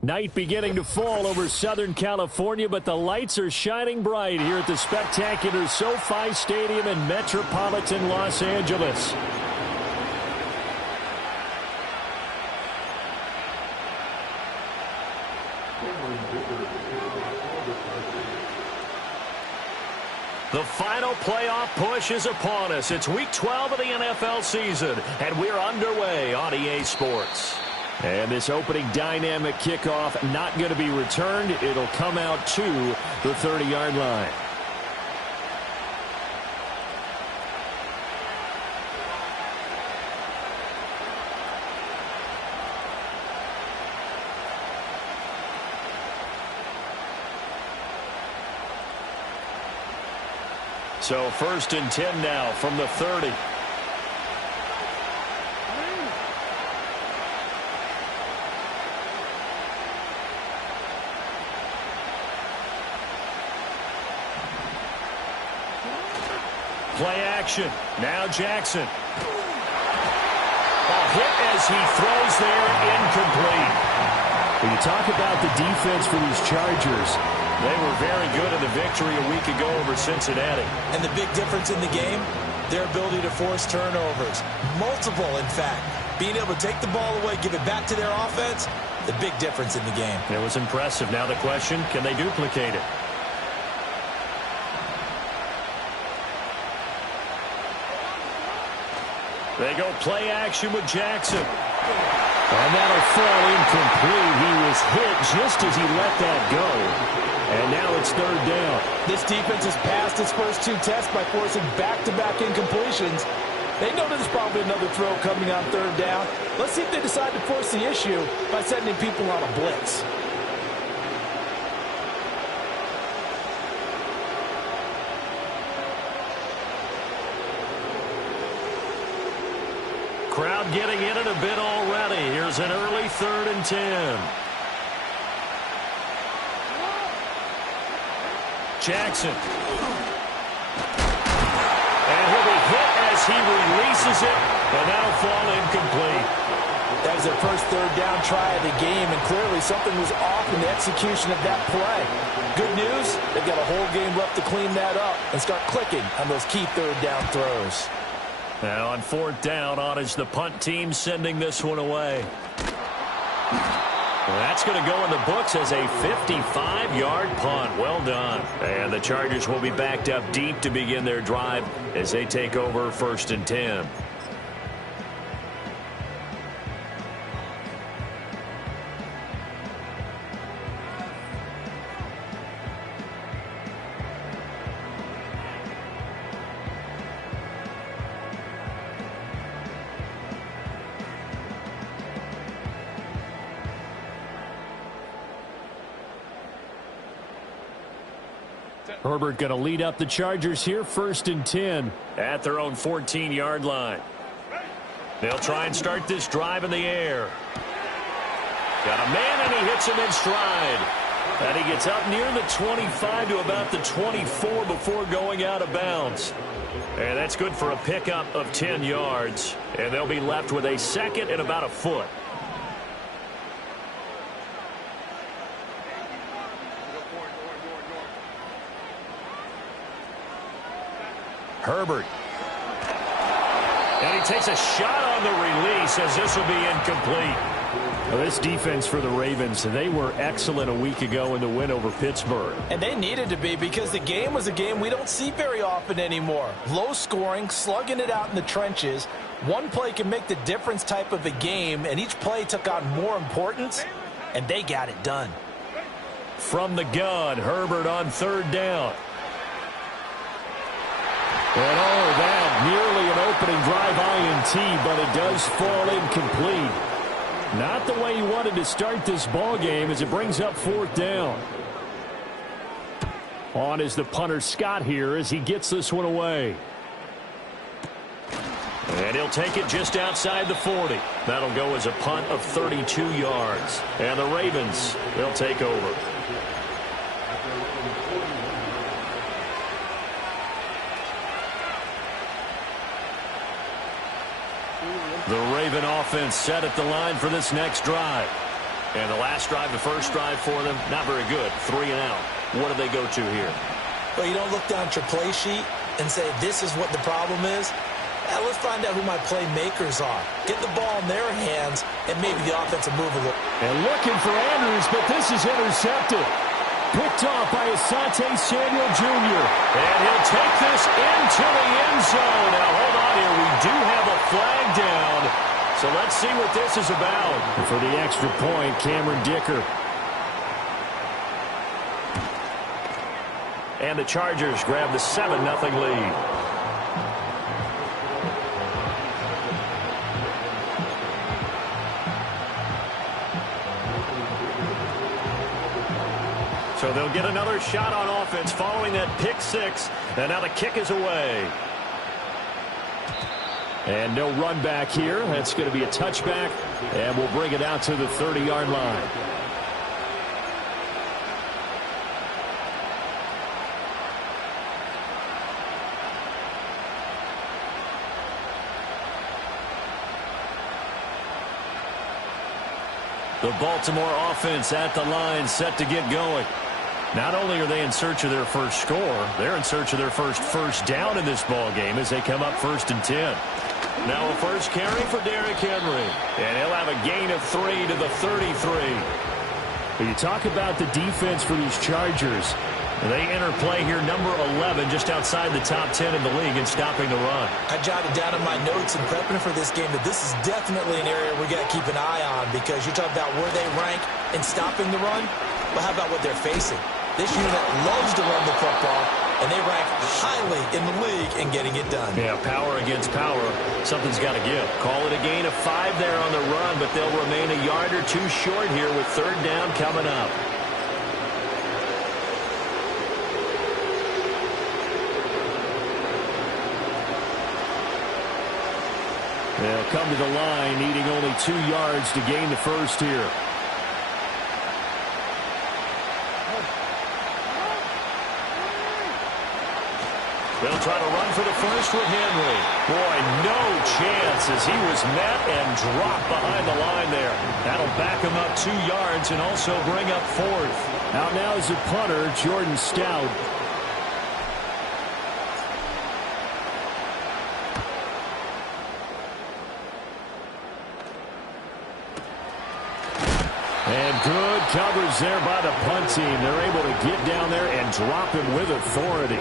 Night beginning to fall over Southern California, but the lights are shining bright here at the spectacular SoFi Stadium in metropolitan Los Angeles. The final playoff push is upon us. It's Week 12 of the NFL season, and we're underway on EA Sports. And this opening dynamic kickoff not going to be returned. It'll come out to the 30-yard line. So 1st and 10 now from the 30. Play action. Now Jackson. A hit as he throws there, incomplete. When you talk about the defense for these Chargers, they were very good in the victory a week ago over Cincinnati. And the big difference in the game, their ability to force turnovers. Multiple, in fact. Being able to take the ball away, give it back to their offense, the big difference in the game. It was impressive. Now the question, can they duplicate it? They go play action with Jackson. And that'll fall incomplete. He was hit just as he let that go. And now it's 3rd down. This defense has passed its first 2 tests by forcing back-to-back incompletions. They know there's probably another throw coming on 3rd down. Let's see if they decide to force the issue by sending people on a blitz. Crowd getting in it a bit already. Here's an early 3rd and 10. Jackson. And he'll be hit as he releases it, and that'll fall incomplete. That was their first 3rd down try of the game, and clearly something was off in the execution of that play. Good news, they've got a whole game left to clean that up and start clicking on those key 3rd down throws. Now on 4th down, on is the punt team sending this one away. Well, that's going to go in the books as a 55-yard punt. Well done. And the Chargers will be backed up deep to begin their drive as they take over 1st and 10. Herbert going to lead up the Chargers here, 1st and 10 at their own 14-yard line. They'll try and start this drive in the air. Got a man, and he hits him in stride. And he gets up near the 25 to about the 24 before going out of bounds. And that's good for a pickup of 10 yards. And they'll be left with a 2nd and about a foot. Herbert. And he takes a shot on the release as this will be incomplete. Well, this defense for the Ravens, they were excellent a week ago in the win over Pittsburgh. And they needed to be because the game was a game we don't see very often anymore. Low scoring, slugging it out in the trenches. One play can make the difference type of a game, and each play took on more importance, and they got it done. From the gun, Herbert on 3rd down. And oh, that nearly an opening drive INT, but it does fall incomplete. Not the way he wanted to start this ball game as it brings up 4th down. On is the punter Scott here as he gets this one away. And he'll take it just outside the 40. That'll go as a punt of 32 yards. And the Ravens, they'll take over. The Raven offense set at the line for this next drive. And the last drive, the first drive for them, not very good. 3 and out. What do they go to here? Well, you don't look down at your play sheet and say, this is what the problem is. Let's find out who my playmakers are. Get the ball in their hands and maybe the offensive move a little. And looking for Andrews, but this is intercepted. Picked off by Asante Samuel Jr. And he'll take this into the end zone. Now, hold on here. We do have a flag down. So let's see what this is about. And for the extra point, Cameron Dicker. And the Chargers grab the 7-0 lead. So they'll get another shot on offense following that pick 6. And now the kick is away. And no run back here. That's going to be a touchback. And we'll bring it out to the 30-yard line. The Baltimore offense at the line, set to get going. Not only are they in search of their first score, they're in search of their first down in this ball game as they come up 1st and 10. Now a first carry for Derrick Henry. And he'll have a gain of 3 to the 33. When you talk about the defense for these Chargers, they enter play here number 11, just outside the top 10 in the league in stopping the run. I jotted down in my notes in prepping for this game that this is definitely an area we got to keep an eye on, because you're talking about where they rank in stopping the run. Well, how about what they're facing? This unit loves to run the football, and they rank highly in the league in getting it done. Yeah, power against power. Something's got to give. Call it a gain of 5 there on the run, but they'll remain a yard or 2 short here with 3rd down coming up. They'll come to the line, needing only 2 yards to gain the first here. They'll try to run for the first with Henry. Boy, no chance as he was met and dropped behind the line there. That'll back him up 2 yards and also bring up 4th. Out now is the punter, Jordan Stout. And good coverage there by the punt team. They're able to get down there and drop him with authority.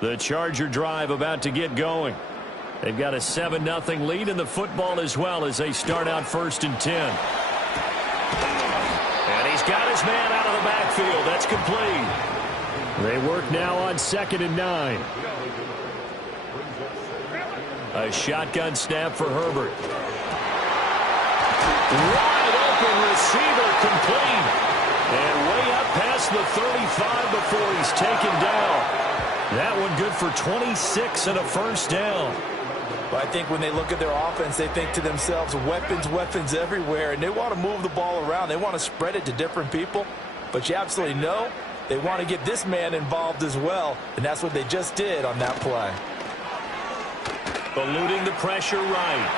The Charger drive about to get going. They've got a 7-0 lead in the football as well as they start out 1st and 10. And he's got his man out of the backfield. That's complete. They work now on 2nd and 9. A shotgun snap for Herbert. Wide open receiver, complete. And way up past the 35 before he's taken down. That one good for 26 and a first down. But I think when they look at their offense, they think to themselves, weapons everywhere, and they want to move the ball around. They want to spread it to different people. But you absolutely know they want to get this man involved as well, and that's what they just did on that play. Eluding the pressure right.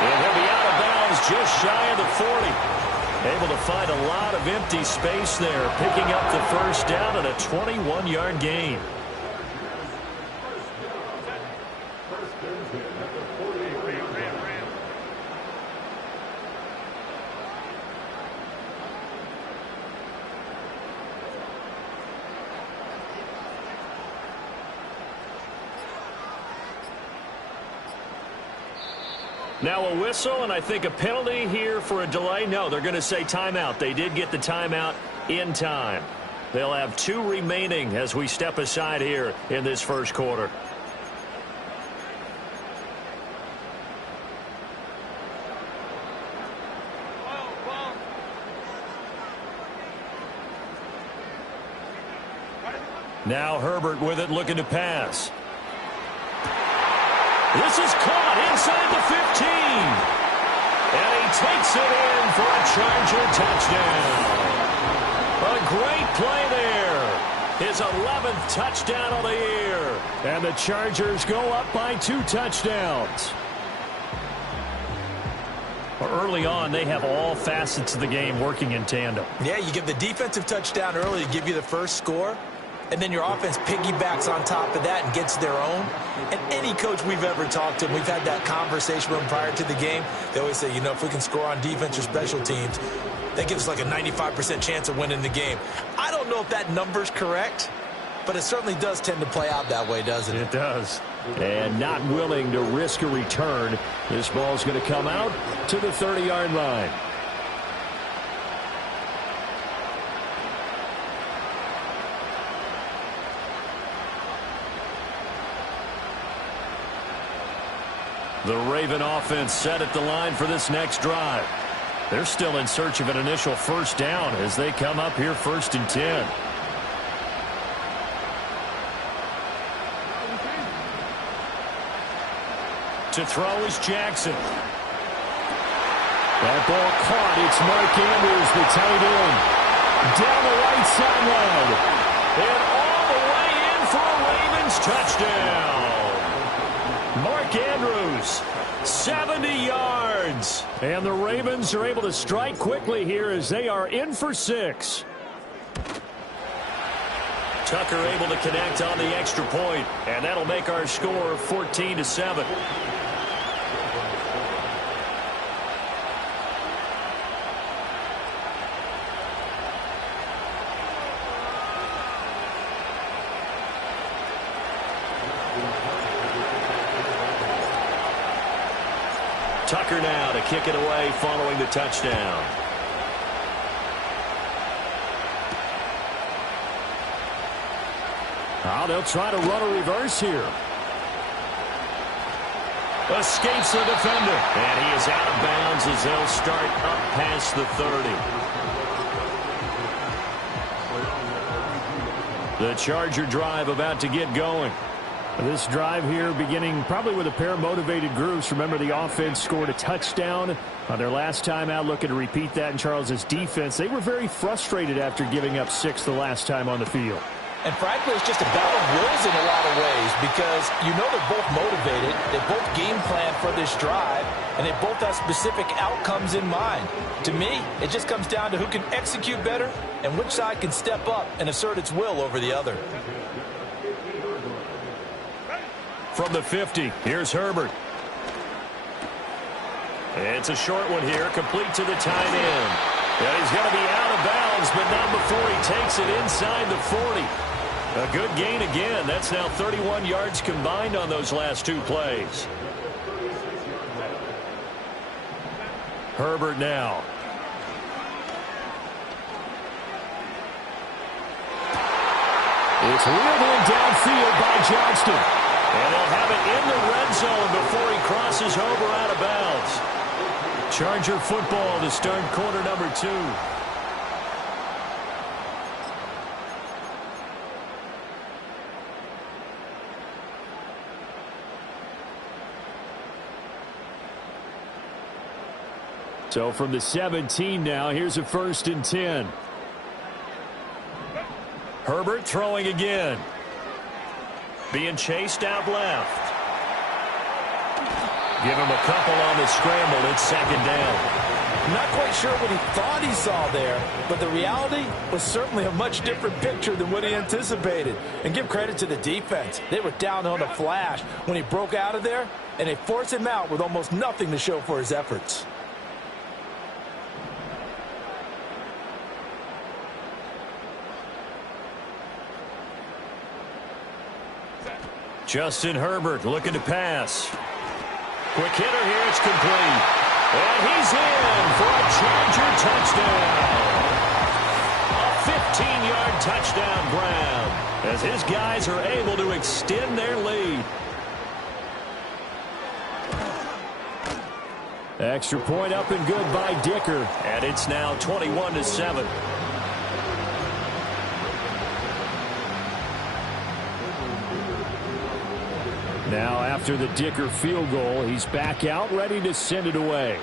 And he'll be out of bounds just shy of the 40. Able to find a lot of empty space there, picking up the first down and a 21-yard gain. Now a whistle, and I think a penalty here for a delay. No, they're going to say timeout. They did get the timeout in time. They'll have 2 remaining as we step aside here in this first quarter. Now Herbert with it, looking to pass. This is caught inside the 15. And he takes it in for a Charger touchdown. A great play there. His 11th touchdown of the year. And the Chargers go up by 2 touchdowns. Early on, they have all facets of the game working in tandem. Yeah, you give the defensive touchdown early to give you the first score, and then your offense piggybacks on top of that and gets their own. And any coach we've ever talked to, we've had that conversation with them prior to the game, they always say, you know, if we can score on defense or special teams, that gives us like a 95% chance of winning the game. I don't know if that number's correct, but it certainly does tend to play out that way, doesn't it? It does. And not willing to risk a return. This ball's going to come out to the 30-yard line. The Raven offense set at the line for this next drive. They're still in search of an initial first down as they come up here 1st and 10. To throw is Jackson. That ball caught. It's Mark Andrews, the tight end. Down the right sideline. And all the way in for a Ravens touchdown. Mark Andrews, 70 yards. And the Ravens are able to strike quickly here as they are in for 6. Tucker able to connect on the extra point, and that'll make our score 14-7. Tucker now to kick it away following the touchdown. Oh, they'll try to run a reverse here. Escapes the defender. And he is out of bounds as they'll start up past the 30. The Charger drive about to get going. This drive here beginning probably with a pair of motivated groups. Remember, the offense scored a touchdown on their last time out, looking to repeat that in Charles's defense. They were very frustrated after giving up 6 the last time on the field. And frankly, it's just a battle of wills in a lot of ways because you know they're both motivated, they both game plan for this drive, and they both have specific outcomes in mind. To me, it just comes down to who can execute better and which side can step up and assert its will over the other. From the 50, here's Herbert. It's a short one here, complete to the tight end. And he's going to be out of bounds, but not before he takes it inside the 40. A good gain again. That's now 31 yards combined on those last 2 plays. Herbert now. It's reeled in downfield by Johnston. And they'll have it in the red zone before he crosses over out of bounds. Charger football to start quarter number 2. So from the 17 now, here's a 1st and 10. Herbert throwing again. Being chased out left. Give him a couple on the scramble. It's 2nd down. Not quite sure what he thought he saw there, but the reality was certainly a much different picture than what he anticipated. And give credit to the defense. They were down on a flash when he broke out of there, and they forced him out with almost nothing to show for his efforts. Justin Herbert looking to pass. Quick hitter here, it's complete. And he's in for a Charger touchdown. A 15-yard touchdown grab as his guys are able to extend their lead. Extra point up and good by Dicker. And it's now 21-7. Now after the Dicker field goal, he's back out ready to send it away.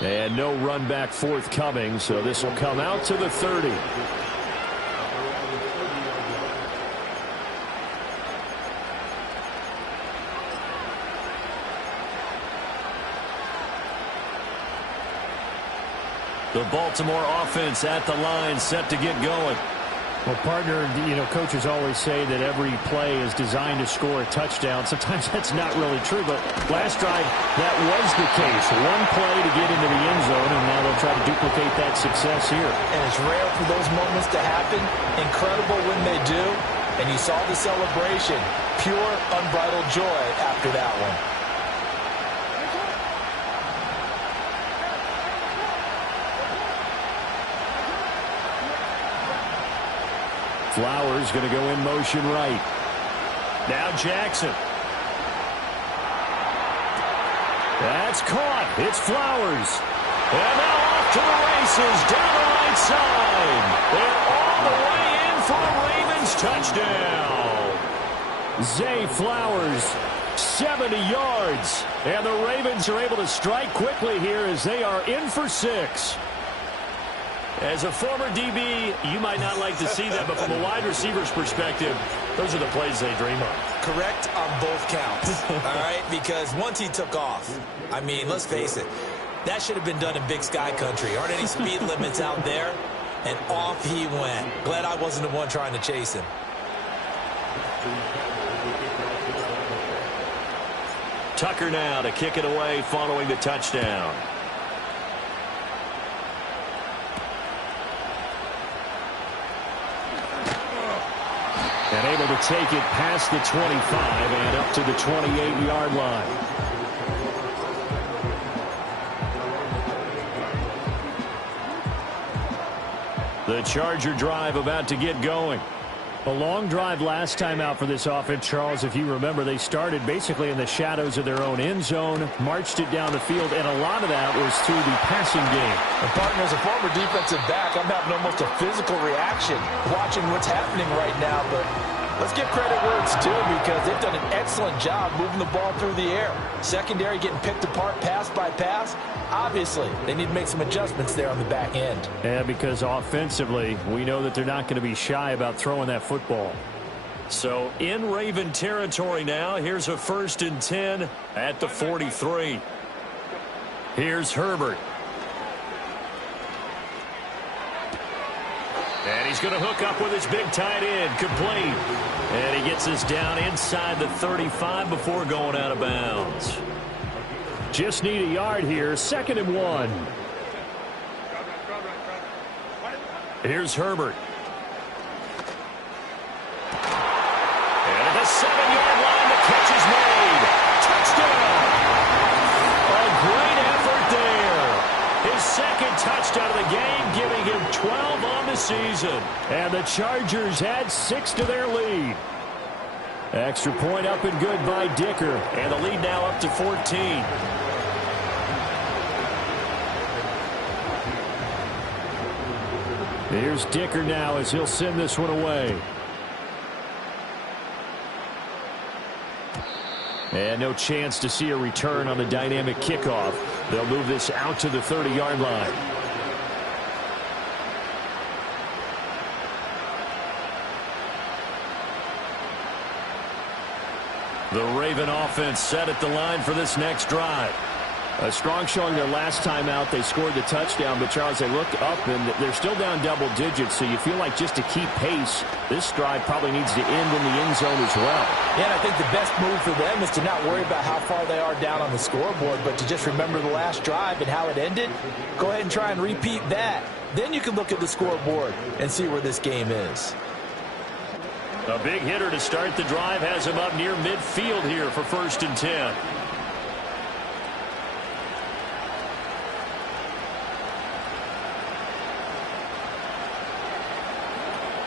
And no run back forthcoming, so this will come out to the 30. The Baltimore offense at the line, set to get going. Well, partner, coaches always say that every play is designed to score a touchdown. Sometimes that's not really true, but last drive, that was the case. One play to get into the end zone, and now they'll try to duplicate that success here. And it's rare for those moments to happen. Incredible when they do. And you saw the celebration. Pure, unbridled joy after that one. Flowers going to go in motion right. Now Jackson. That's caught. It's Flowers. And now off to the races down the right side. And all the way in for a Ravens touchdown. Zay Flowers, 70 yards. And the Ravens are able to strike quickly here as they are in for 6. As a former DB, you might not like to see that, but from a wide receiver's perspective, those are the plays they dream of. Correct on both counts, all right? Because once he took off, I mean, let's face it, that should have been done in Big Sky Country. Aren't any speed limits out there? And off he went. Glad I wasn't the one trying to chase him. Tucker now to kick it away following the touchdown. And able to take it past the 25 and up to the 28-yard line. The Charger drive about to get going. A long drive last time out for this offense, Charles. If you remember, they started basically in the shadows of their own end zone, marched it down the field, and a lot of that was through the passing game. And partner, as a former defensive back, I'm having almost a physical reaction watching what's happening right now. But let's give credit where it's due because they've done an excellent job moving the ball through the air. Secondary getting picked apart pass by pass. Obviously, they need to make some adjustments there on the back end. Yeah, because offensively, we know that they're not going to be shy about throwing that football. So in Raven territory now, here's a 1st and 10 at the 43. Here's Herbert. And he's going to hook up with his big tight end, complete. And he gets us down inside the 35 before going out of bounds. Just need a yard here, 2nd and 1. Here's Herbert. And at the 7-yard line, the catch is made. Touchdown! A great effort there. His 2nd touchdown of the game, giving him 12 on the season. And the Chargers add 6 to their lead. Extra point up and good by Dicker. And the lead now up to 14. Here's Dicker now as he'll send this one away. And no chance to see a return on the dynamic kickoff. They'll move this out to the 30-yard line. The Raven offense set at the line for this next drive. A strong showing their last time out. They scored the touchdown, but Charles, they look up and they're still down double digits, so you feel like just to keep pace, this drive probably needs to end in the end zone as well. Yeah, and I think the best move for them is to not worry about how far they are down on the scoreboard, but to just remember the last drive and how it ended. Go ahead and try and repeat that. Then you can look at the scoreboard and see where this game is. A big hitter to start the drive has him up near midfield here for 1st and 10.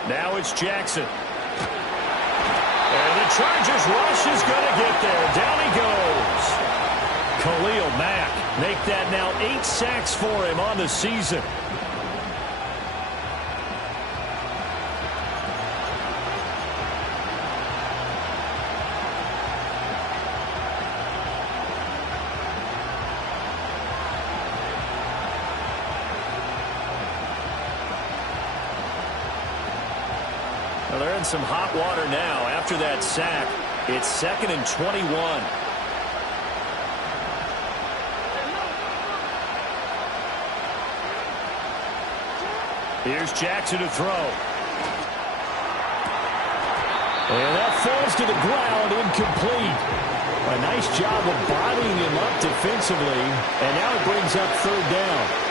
Now it's Jackson. And the Chargers rush is going to get there. Down he goes. Khalil Mack make that now 8 sacks for him on the season. Well, they're in some hot water now after that sack. It's 2nd and 21. Here's Jackson to throw. And that falls to the ground, incomplete. A nice job of bodying him up defensively, and now it brings up 3rd down.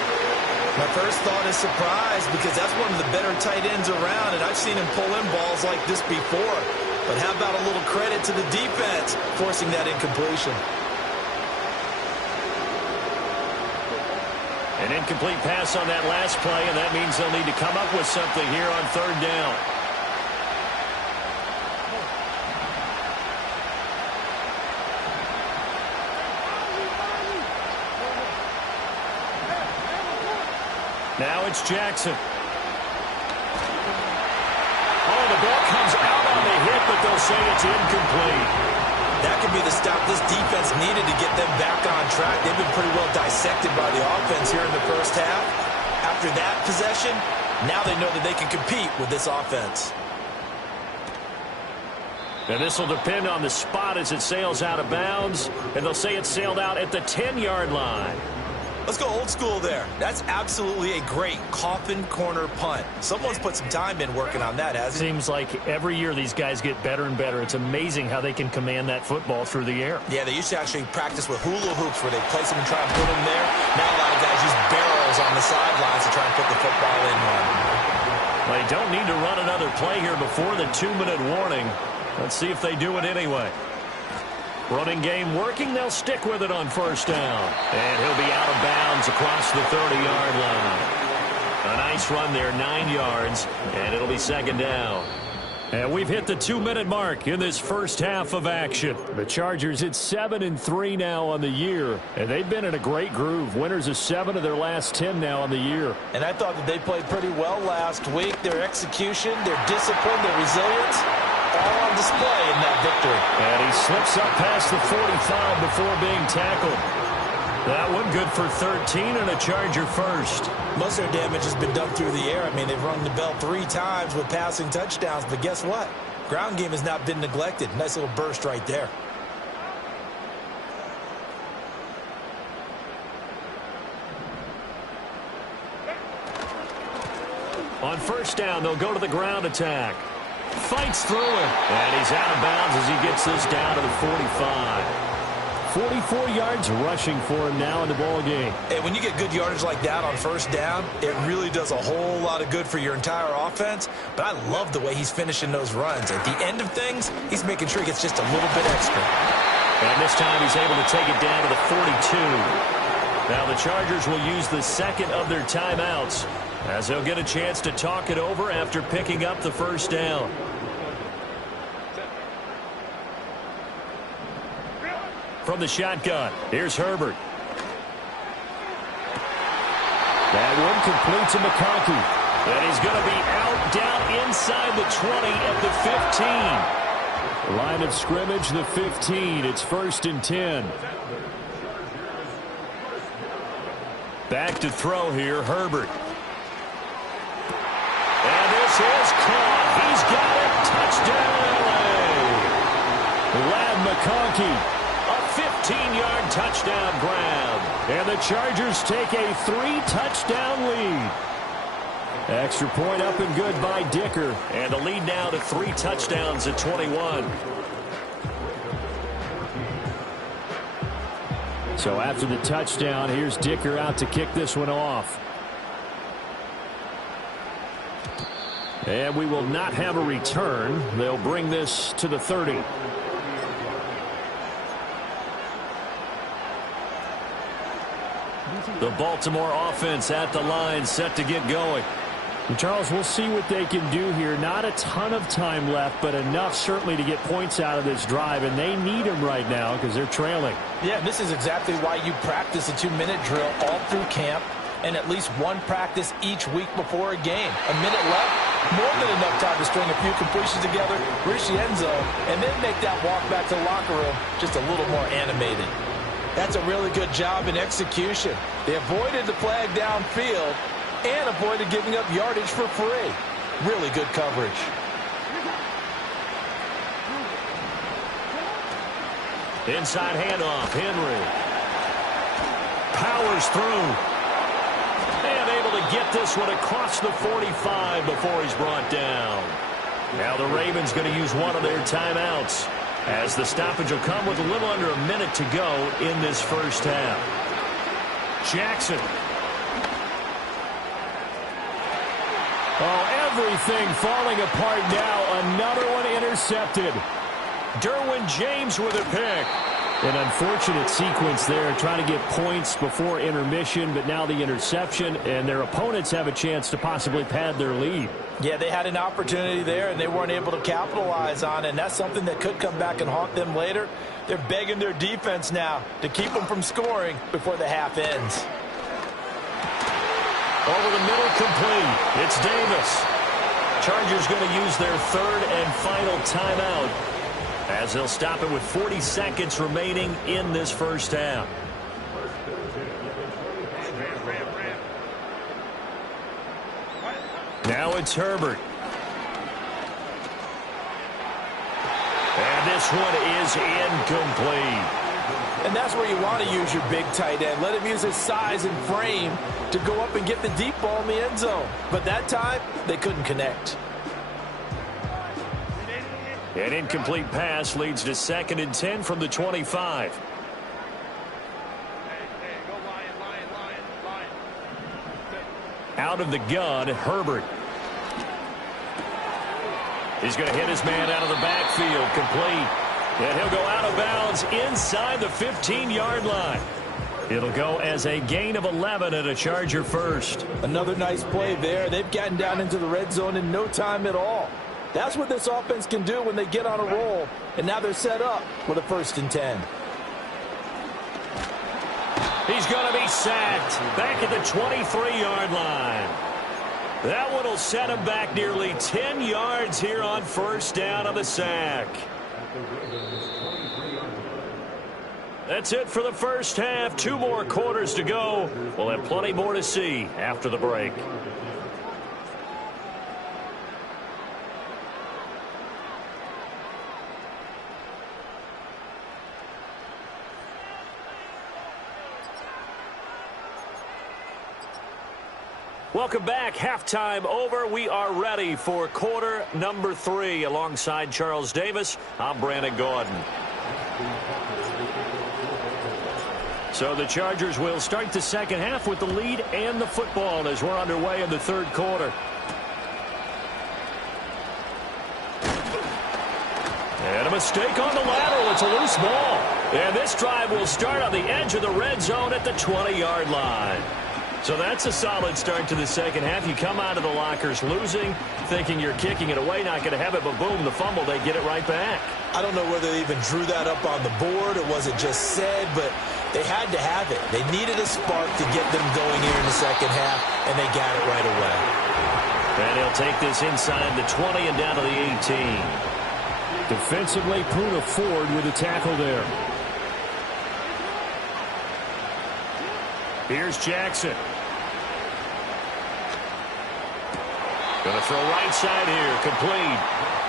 My first thought is surprise, because that's one of the better tight ends around, and I've seen him pull in balls like this before. But how about a little credit to the defense forcing that incompletion? An incomplete pass on that last play, and that means they'll need to come up with something here on 3rd down. Now it's Jackson. Oh, the ball comes out on the hit, but they'll say it's incomplete. That could be the stop this defense needed to get them back on track. They've been pretty well dissected by the offense here in the first half. After that possession, now they know that they can compete with this offense. And this will depend on the spot as it sails out of bounds, and they'll say it sailed out at the 10-yard line. Let's go old school there. That's absolutely a great coffin corner punt. Someone's put some time in working on that, hasn't he? Seems like every year these guys get better and better. It's amazing how they can command that football through the air. Yeah, they used to actually practice with hula hoops where they place them and try and put them there. Now a lot of guys use barrels on the sidelines to try and put the football in one. Well, they don't need to run another play here before the 2-minute warning. Let's see if they do it anyway. Running game working. They'll stick with it on 1st down. And he'll be out of bounds across the 30-yard line. A nice run there, 9 yards, and it'll be 2nd down. And we've hit the 2-minute mark in this first half of action. The Chargers, it's 7-3 now on the year, and they've been in a great groove. Winners of 7 of their last 10 now on the year. And I thought that they played pretty well last week. Their execution, their discipline, their resilience, all on display in that victory. And he slips up past the 45 before being tackled. That one good for 13 and a Charger first. Most of their damage has been done through the air. I mean, they've rung the bell 3 times with passing touchdowns, but guess what? Ground game has not been neglected. Nice little burst right there. On 1st down, they'll go to the ground attack. Fights through it. And he's out of bounds as he gets this down to the 45. 44 yards rushing for him now in the ball game. Hey, when you get good yardage like that on 1st down, it really does a whole lot of good for your entire offense. But I love the way he's finishing those runs. At the end of things, he's making sure he gets just a little bit extra. And this time he's able to take it down to the 42. Now the Chargers will use the 2nd of their timeouts as they'll get a chance to talk it over after picking up the 1st down. From the shotgun, here's Herbert. That one complete to McConkey. And he's going to be out down inside the 20 at the 15. Line of scrimmage, the 15. It's 1st and 10. Back to throw here, Herbert. And this is caught. He's got it. Touchdown, LA. Lad McConkey. A 15-yard touchdown grab. And the Chargers take a 3-touchdown lead. Extra point up and good by Dicker. And the lead now to 3 touchdowns at 21. So after the touchdown, here's Dicker out to kick this one off. And we will not have a return. They'll bring this to the 30. The Baltimore offense at the line, set to get going. And Charles, we'll see what they can do here. Not a ton of time left, but enough certainly to get points out of this drive, and they need them right now because they're trailing. Yeah, this is exactly why you practice a 2-minute drill all through camp and at least one practice each week before a game. A minute left, more than enough time to string a few completions together, reach the end zone, and then make that walk back to the locker room just a little more animated. That's a really good job in execution. They avoided the flag downfield and avoided giving up yardage for free. Really good coverage. Inside handoff, Henry. Powers through. And able to get this one across the 45 before he's brought down. Now the Ravens going to use one of their timeouts, as the stoppage will come with a little under a minute to go in this first half. Jackson. Oh, everything falling apart now. Another one intercepted. Derwin James with a pick. An unfortunate sequence there, trying to get points before intermission, but now the interception, and their opponents have a chance to possibly pad their lead. Yeah, they had an opportunity there, and they weren't able to capitalize on it, and that's something that could come back and haunt them later. They're begging their defense now to keep them from scoring before the half ends. Over the middle, complete. It's Davis. Chargers going to use their third and final timeout, as they'll stop it with 40 seconds remaining in this first half. Now it's Herbert. And this one is incomplete. And that's where you want to use your big tight end. Let him use his size and frame to go up and get the deep ball in the end zone. But that time, they couldn't connect. An incomplete pass leads to 2nd and 10 from the 25. Out of the gun, Herbert. He's going to hit his man out of the backfield, complete. And he'll go out of bounds inside the 15-yard line. It'll go as a gain of 11 and a Charger first. Another nice play there. They've gotten down into the red zone in no time at all. That's what this offense can do when they get on a roll. And now they're set up with a 1st and 10. He's going to be sacked back at the 23-yard line. That one will set him back nearly 10 yards here on 1st down on the sack. That's it for the first half. 2 more quarters to go. We'll have plenty more to see after the break. Welcome back. Halftime over. We are ready for quarter number 3. Alongside Charles Davis, I'm Brandon Gordon. So the Chargers will start the second half with the lead and the football as we're underway in the third quarter. And a mistake on the lateral. It's a loose ball. And this drive will start on the edge of the red zone at the 20-yard line. So that's a solid start to the second half. You come out of the lockers losing, thinking you're kicking it away, not going to have it, but boom, the fumble, they get it right back. I don't know whether they even drew that up on the board or was it just said, but they had to have it. They needed a spark to get them going here in the second half, and they got it right away. And he'll take this inside the 20 and down to the 18. Defensively, Poona Ford with a tackle there. Here's Jackson. Going to throw right side here, complete.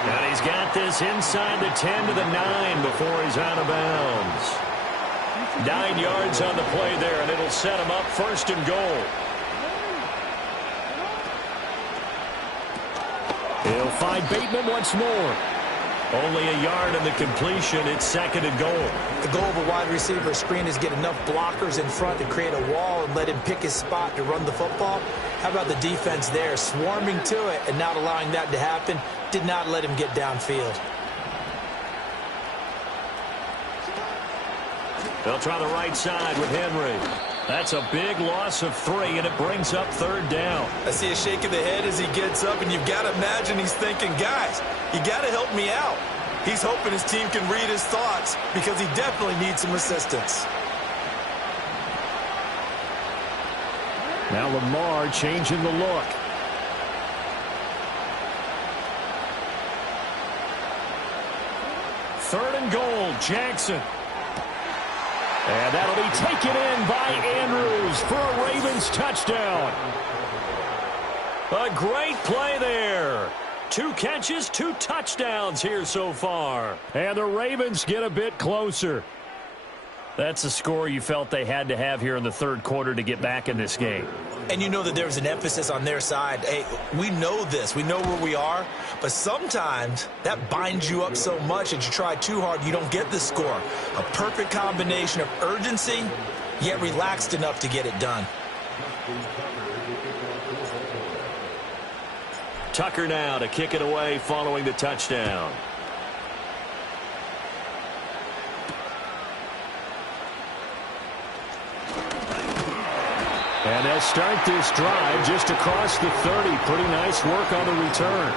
And he's got this inside the 10 to the 9 before he's out of bounds. 9 yards on the play there, and it'll set him up 1st and goal. He'll find Bateman once more. Only a yard in the completion. It's 2nd and goal. The goal of a wide receiver screen is get enough blockers in front to create a wall and let him pick his spot to run the football. How about the defense there, swarming to it and not allowing that to happen? Did not let him get downfield. They'll try the right side with Henry. That's a big loss of 3, and it brings up 3rd down. I see a shake of the head as he gets up, and you've got to imagine he's thinking, guys, you got to help me out. He's hoping his team can read his thoughts because he definitely needs some assistance. Now Lamar changing the look. Third and goal, Jackson. And that'll be taken in by Andrews for a Ravens touchdown. A great play there. 2 catches, 2 touchdowns here so far. And the Ravens get a bit closer. That's a score you felt they had to have here in the third quarter to get back in this game. And you know that there's an emphasis on their side. Hey, we know this. We know where we are. But sometimes that binds you up so much that you try too hard, you don't get the score. A perfect combination of urgency, yet relaxed enough to get it done. Tucker now to kick it away following the touchdown. And they'll start this drive just across the 30. Pretty nice work on the return.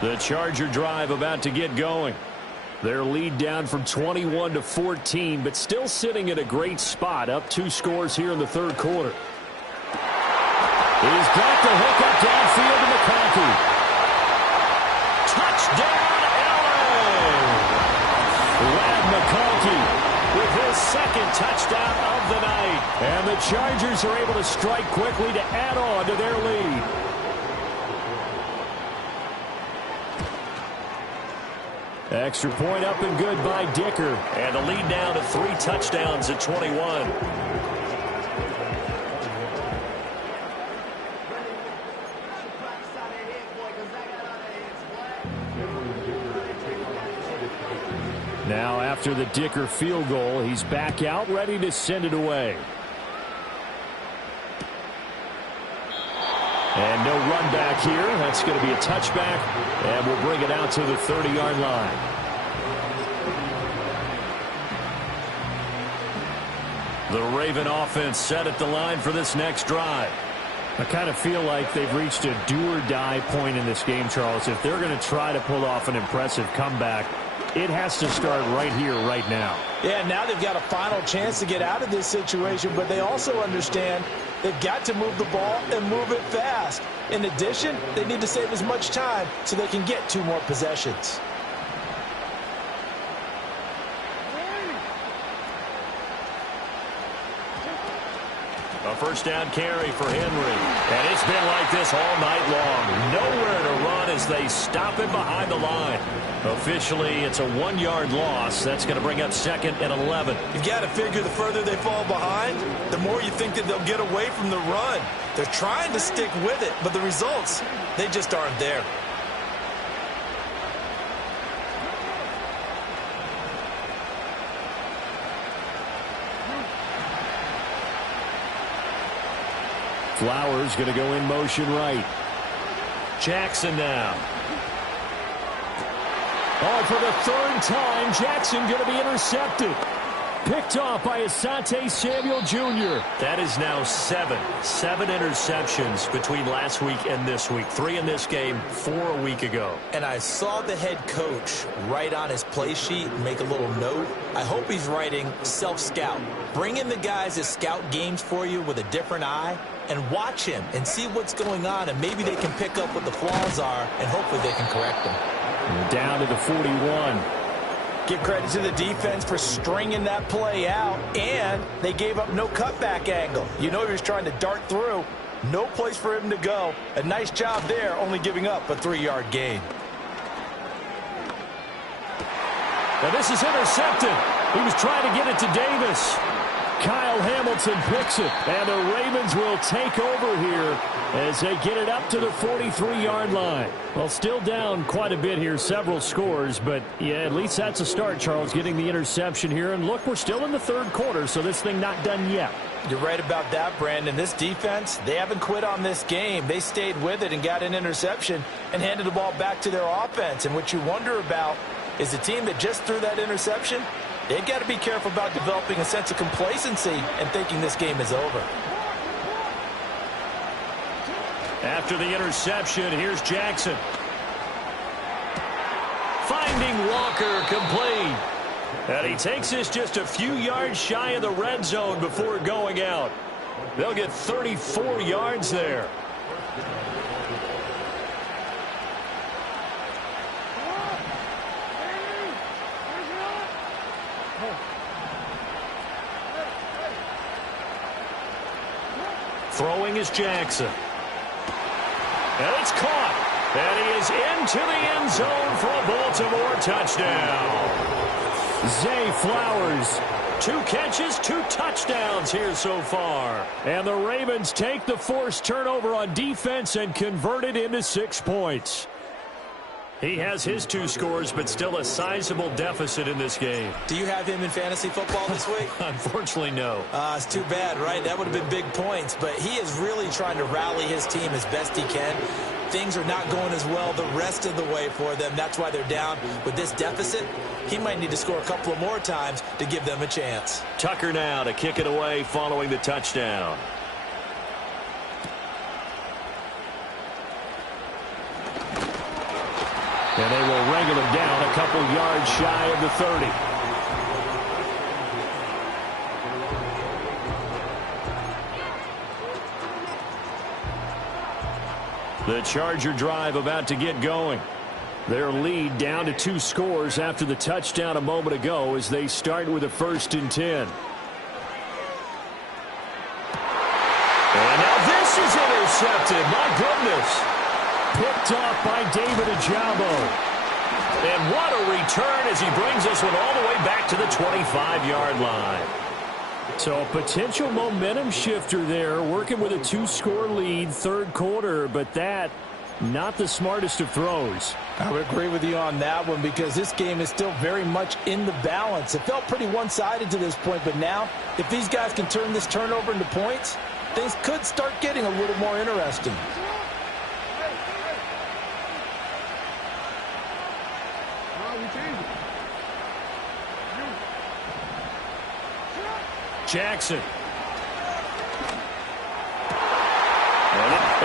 The Charger drive about to get going. Their lead down from 21 to 14, but still sitting in a great spot, up 2 scores here in the third quarter. He's got the hook up downfield to McConkey. Touchdown, LA! Ladd McConkey with his second touchdown of the night. And the Chargers are able to strike quickly to add on to their lead. Extra point up and good by Dicker. And the lead now to 3 touchdowns at 21. Now after the Dicker field goal, he's back out ready to send it away. And no run back here. That's going to be a touchback, and we'll bring it out to the 30-yard line. The Raven offense set at the line for this next drive. I kind of feel like they've reached a do-or-die point in this game, Charles. If they're going to try to pull off an impressive comeback, it has to start right here, right now. Yeah, now they've got a final chance to get out of this situation, but they also understand they've got to move the ball and move it fast. In addition, they need to save as much time so they can get 2 more possessions. A first down carry for Henry. And it's been like this all night long. Nowhere to run as they stop him behind the line. Officially, it's a 1-yard loss. That's going to bring up 2nd and 11. You've got to figure the further they fall behind, the more you think that they'll get away from the run. They're trying to stick with it, but the results, they just aren't there. Flowers going to go in motion right. Jackson now. Oh, for the 3rd time, Jackson going to be intercepted. Picked off by Asante Samuel Jr. That is now 7 interceptions between last week and this week. 3 in this game, 4 a week ago. And I saw the head coach write on his play sheet, make a little note. I hope he's writing self-scout. Bring in the guys that scout games for you with a different eye and watch him and see what's going on, and maybe they can pick up what the flaws are, and hopefully they can correct them. Down to the 41. Give credit to the defense for stringing that play out, and they gave up no cutback angle. You know he was trying to dart through. No place for him to go. A nice job there, only giving up a 3-yard gain. Now this is intercepted. He was trying to get it to Davis. Kyle Hamilton picks it, and the Ravens will take over here as they get it up to the 43-yard line. Well, still down quite a bit here, several scores, but yeah, at least that's a start, Charles, getting the interception here. And look, we're still in the 3rd quarter, so this thing not done yet. You're right about that, Brandon. This defense, they haven't quit on this game. They stayed with it and got an interception and handed the ball back to their offense. And what you wonder about is the team that just threw that interception, they've got to be careful about developing a sense of complacency and thinking this game is over. After the interception, here's Jackson. Finding Walker complete. And he takes this just a few yards shy of the red zone before going out. They'll get 34 yards there. Throwing is Jackson. And it's caught. And he is into the end zone for a Baltimore touchdown. Zay Flowers, 2 catches, 2 touchdowns here so far. And the Ravens take the forced turnover on defense and convert it into 6 points. He has his 2 scores, but still a sizable deficit in this game. Do you have him in fantasy football this week? Unfortunately, no. It's too bad, right? That would have been big points, but he is really trying to rally his team as best he can. Things are not going as well the rest of the way for them. That's why they're down. With this deficit, he might need to score a couple of more times to give them a chance. Tucker now to kick it away following the touchdown. And they will wrangle him down a couple yards shy of the 30. The Charger drive about to get going. Their lead down to 2 scores after the touchdown a moment ago as they start with a 1st and 10. And now this is intercepted. My goodness. Picked off by David Ojabo. And what a return as he brings this one all the way back to the 25-yard line. So a potential momentum shifter there, working with a 2-score lead, 3rd quarter, but that not the smartest of throws. I would agree with you on that one because this game is still very much in the balance. It felt pretty one-sided to this point, but now if these guys can turn this turnover into points, things could start getting a little more interesting. Jackson. And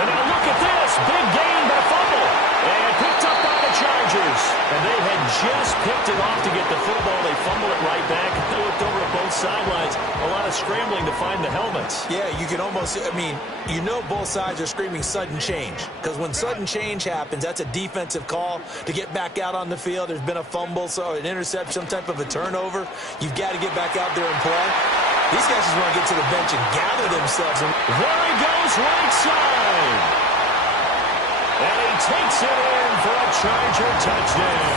now look at this. Big gain by fumble. And picked up by the Chargers. And they had just picked it off to get the football. They fumbled it right back. They looked over at both sidelines. A lot of scrambling to find the helmets. Yeah, you can almost, you know both sides are screaming sudden change. Because when sudden change happens, that's a defensive call to get back out on the field. There's been a fumble, so an interception, some type of a turnover. You've got to get back out there and play. These guys just want to get to the bench and gather themselves. And there he goes, right side. And he takes it in for a Charger touchdown.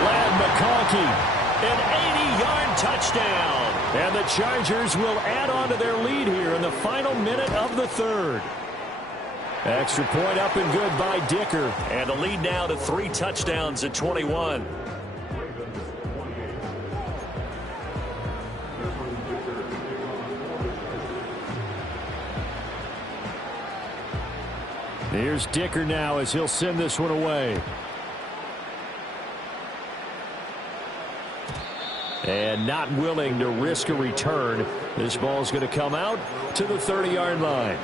Lad McConkey, an 80-yard touchdown. And the Chargers will add on to their lead here in the final minute of the 3rd. Extra point up and good by Dicker. And the lead now to 3 touchdowns at 21. Here's Dicker now as he'll send this one away. And not willing to risk a return. This ball's going to come out to the 30-yard line.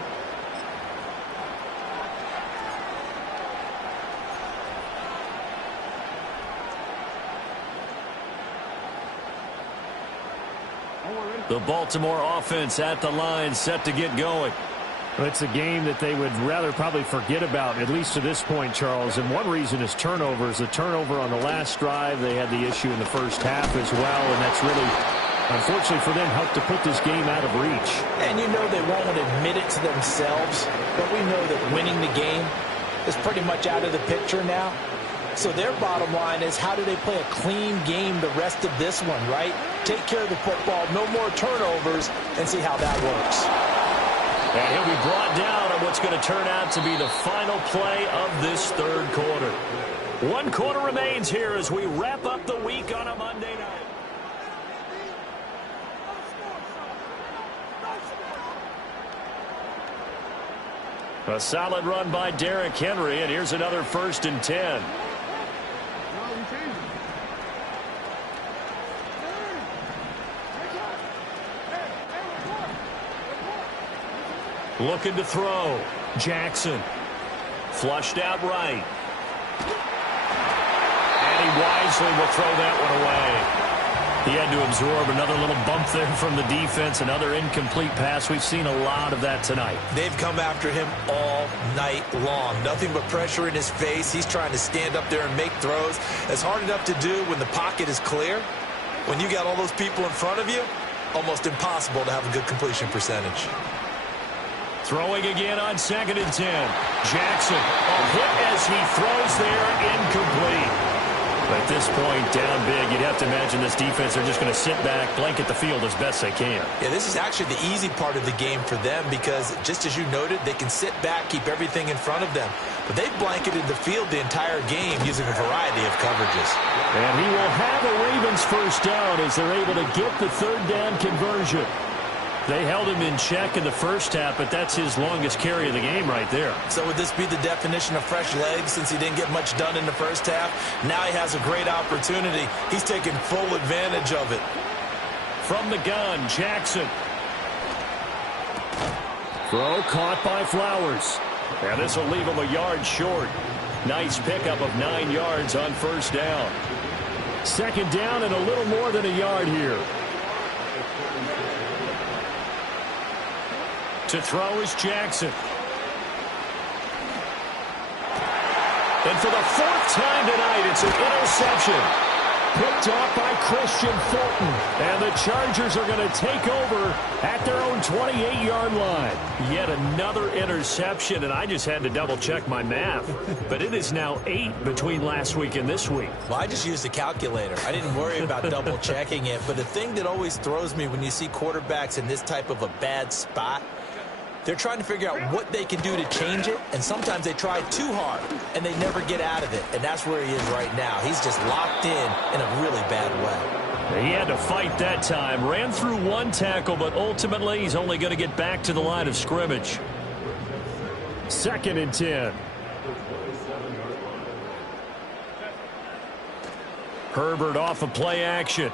The Baltimore offense at the line, set to get going. It's a game that they would rather probably forget about, at least to this point, Charles. And one reason is turnovers. The turnover on the last drive, they had the issue in the first half as well, and that's really, unfortunately for them, helped to put this game out of reach. And you know they won't admit it to themselves, but we know that winning the game is pretty much out of the picture now. So their bottom line is, how do they play a clean game the rest of this one, right? Take care of the football, no more turnovers, and see how that works. And he'll be brought down on what's going to turn out to be the final play of this 3rd quarter. 1 quarter remains here as we wrap up the week on a Monday night. A solid run by Derrick Henry, and here's another 1st and 10. Looking to throw. Jackson. Flushed out right. And he wisely will throw that one away. He had to absorb another little bump there from the defense. Another incomplete pass. We've seen a lot of that tonight. They've come after him all night long. Nothing but pressure in his face. He's trying to stand up there and make throws. It's hard enough to do when the pocket is clear. When you got all those people in front of you, almost impossible to have a good completion percentage. Throwing again on 2nd and 10. Jackson, a hit as he throws there, incomplete. At this point, down big, you'd have to imagine this defense are just going to sit back, blanket the field as best they can. Yeah, this is actually the easy part of the game for them because, just as you noted, they can sit back, keep everything in front of them. But they've blanketed the field the entire game using a variety of coverages. And he will have a Ravens first down as they're able to get the third down conversion. They held him in check in the first half, but that's his longest carry of the game right there. So would this be the definition of fresh legs since he didn't get much done in the first half? Now he has a great opportunity. He's taking full advantage of it. From the gun, Jackson. Throw caught by Flowers. And this will leave him a yard short. Nice pickup of 9 yards on first down. 2nd down and a little more than a yard here. To throw is Jackson. And for the 4th time tonight, it's an interception. Picked off by Christian Fulton. And the Chargers are going to take over at their own 28-yard line. Yet another interception, and I just had to double-check my math. But it is now 8 between last week and this week. Well, I just used a calculator. I didn't worry about double-checking it. But the thing that always throws me when you see quarterbacks in this type of a bad spot, they're trying to figure out what they can do to change it, and sometimes they try too hard, and they never get out of it, and that's where he is right now. He's just locked in a really bad way. He had to fight that time. Ran through 1 tackle, but ultimately he's only going to get back to the line of scrimmage. 2nd and 10. Herbert off of play action.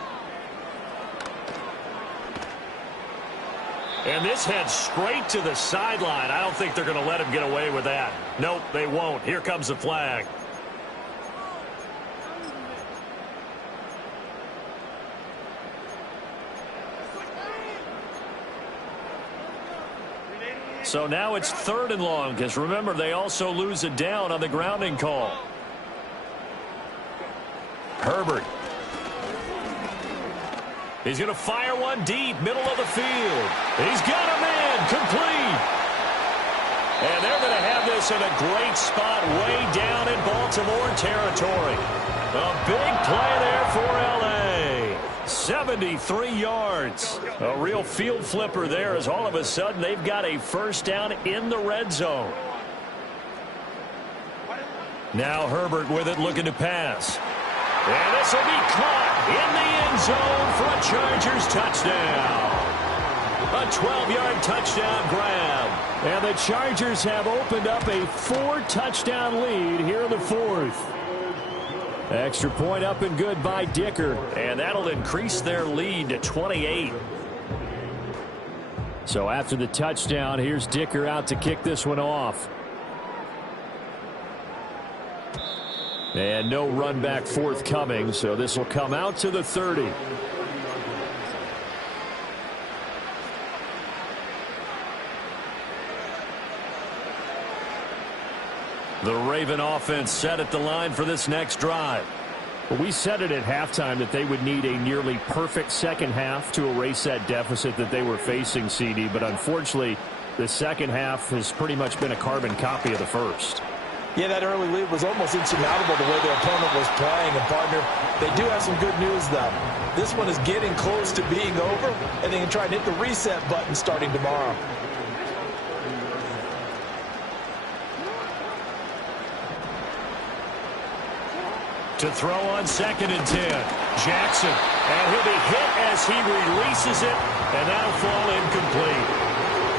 And this heads straight to the sideline. I don't think they're going to let him get away with that. Nope, they won't. Here comes the flag. So now it's 3rd and long, because remember, they also lose a down on the grounding call. Herbert. He's going to fire one deep, middle of the field. He's got him in, complete. And they're going to have this in a great spot way down in Baltimore territory. A big play there for L.A. 73 yards. A real field flipper there as all of a sudden they've got a first down in the red zone. Now Herbert with it, looking to pass. And this will be caught in the end zone for a Chargers touchdown. A 12-yard touchdown grab. And the Chargers have opened up a 4-touchdown lead here in the 4th. Extra point up and good by Dicker. And that'll increase their lead to 28. So after the touchdown, here's Dicker out to kick this one off. And no run back forthcoming, so this will come out to the 30. The Raven offense set at the line for this next drive. Well, we said it at halftime that they would need a nearly perfect second half to erase that deficit that they were facing, CD. But unfortunately, the second half has pretty much been a carbon copy of the first. Yeah, that early lead was almost insurmountable the way their opponent was playing. And, partner, they do have some good news, though. This one is getting close to being over, and they can try and hit the reset button starting tomorrow. To throw on 2nd and 10. Jackson. And he'll be hit as he releases it, and that'll fall incomplete.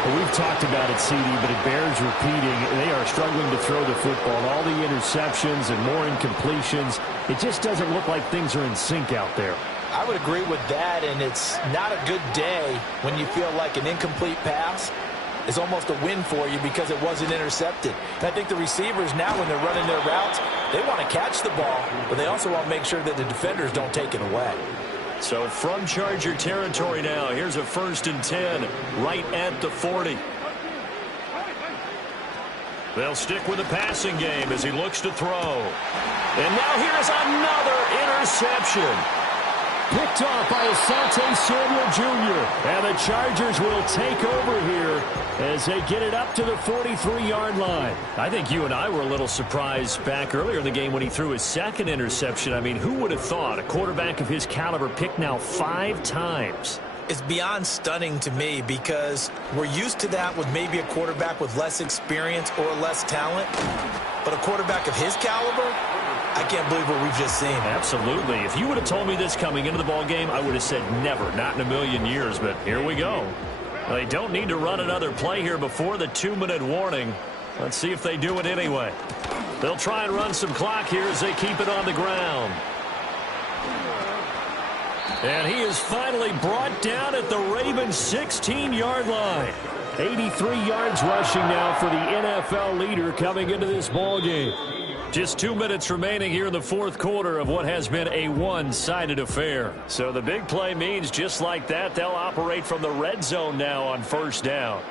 Well, we've talked about it, CD, but it bears repeating. They are struggling to throw the football. All the interceptions and more incompletions. It just doesn't look like things are in sync out there. I would agree with that, and it's not a good day when you feel like an incomplete pass is almost a win for you because it wasn't intercepted. And I think the receivers now, when they're running their routes, they want to catch the ball, but they also want to make sure that the defenders don't take it away. So from Charger territory now, here's a 1st and 10 right at the 40. They'll stick with the passing game as he looks to throw. And now here's another interception. Picked off by Asante Samuel Jr. And the Chargers will take over here as they get it up to the 43-yard line. I think you and I were a little surprised back earlier in the game when he threw his second interception. I mean, who would have thought a quarterback of his caliber picked now 5 times? It's beyond stunning to me because we're used to that with maybe a quarterback with less experience or less talent. But a quarterback of his caliber, I can't believe what we've just seen. Absolutely. If you would have told me this coming into the ballgame, I would have said never, not in a million years. But here we go. They don't need to run another play here before the 2-minute warning. Let's see if they do it anyway. They'll try and run some clock here as they keep it on the ground. And he is finally brought down at the Ravens' 16-yard line. 83 yards rushing now for the NFL leader coming into this ballgame. Just 2 minutes remaining here in the fourth quarter of what has been a one-sided affair. So the big play means just like that, they'll operate from the red zone now on first down.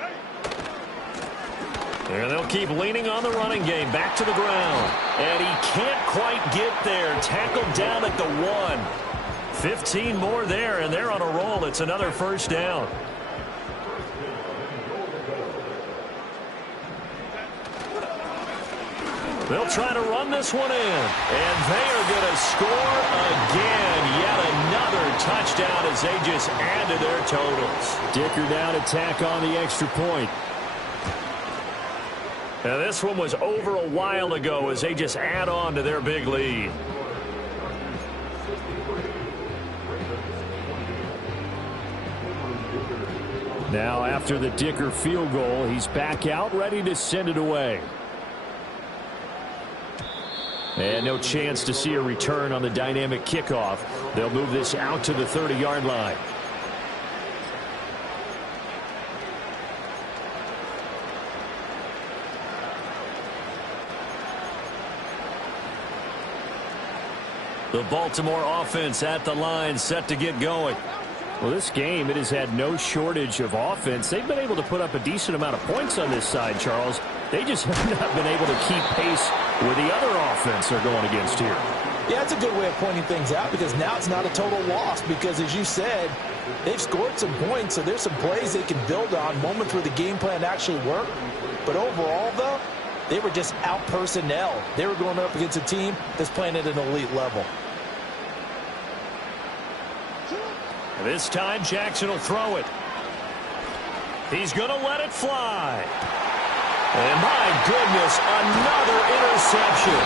And they'll keep leaning on the running game back to the ground. And he can't quite get there. Tackled down at the 1. 15 more there, and they're on a roll. It's another first down. They'll try to run this one in. And they are going to score again. Yet another touchdown as they just add to their totals. Dicker down to tack on the extra point. Now this one was over a while ago as they just add on to their big lead. Now after the Dicker field goal, he's back out ready to send it away. And no chance to see a return on the dynamic kickoff. They'll move this out to the 30-yard line. The Baltimore offense at the line, set to get going. Well, this game, it has had no shortage of offense. They've been able to put up a decent amount of points on this side, Charles. They just have not been able to keep pace with the other offense they're going against here. Yeah, it's a good way of pointing things out because now it's not a total loss because, as you said, they've scored some points, so there's some plays they can build on, moments where the game plan actually worked. But overall, though, they were just out personnel. They were going up against a team that's playing at an elite level. This time, Jackson will throw it. He's going to let it fly. And my goodness, another interception.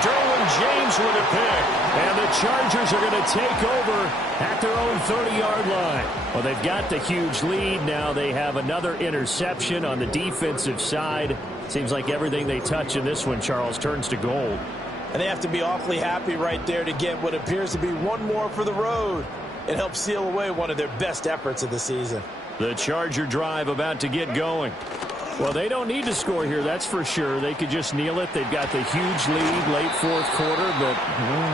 Derwin James with a pick. And the Chargers are going to take over at their own 30-yard line. Well, they've got the huge lead. Now they have another interception on the defensive side. Seems like everything they touch in this one, Charles, turns to gold. And they have to be awfully happy right there to get what appears to be one more for the road. It helps seal away one of their best efforts of the season. The Charger drive about to get going. Well, they don't need to score here, that's for sure. They could just kneel it. They've got the huge lead late fourth quarter, but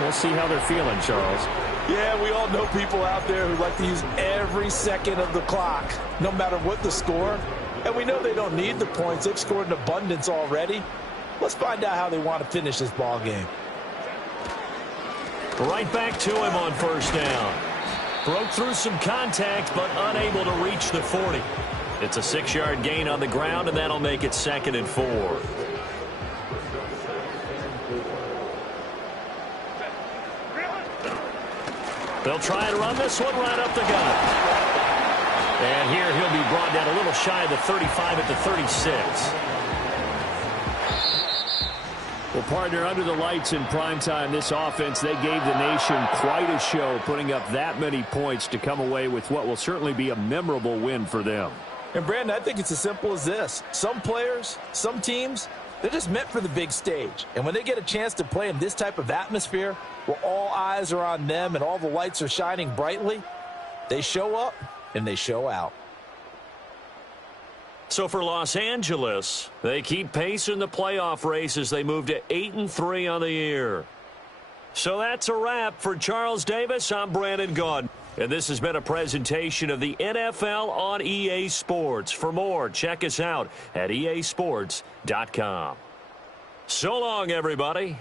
we'll see how they're feeling, Charles. Yeah, we all know people out there who like to use every second of the clock, no matter what the score. And we know they don't need the points. They've scored in abundance already. Let's find out how they want to finish this ball game. Right back to him on first down. Broke through some contact, but unable to reach the 40. It's a 6-yard gain on the ground, and that'll make it 2nd and 4. They'll try and run this one right up the gut. And here he'll be brought down a little shy of the 35 at the 36. Well, partner, under the lights in primetime, this offense, they gave the nation quite a show, putting up that many points to come away with what will certainly be a memorable win for them. And, Brandon, I think it's as simple as this. Some players, some teams, they're just meant for the big stage. And when they get a chance to play in this type of atmosphere where all eyes are on them and all the lights are shining brightly, they show up and they show out. So for Los Angeles, they keep pace in the playoff race as they move to 8-3 on the year. So that's a wrap. For Charles Davis, I'm Brandon Gaudin. And this has been a presentation of the NFL on EA Sports. For more, check us out at easports.com. So long, everybody.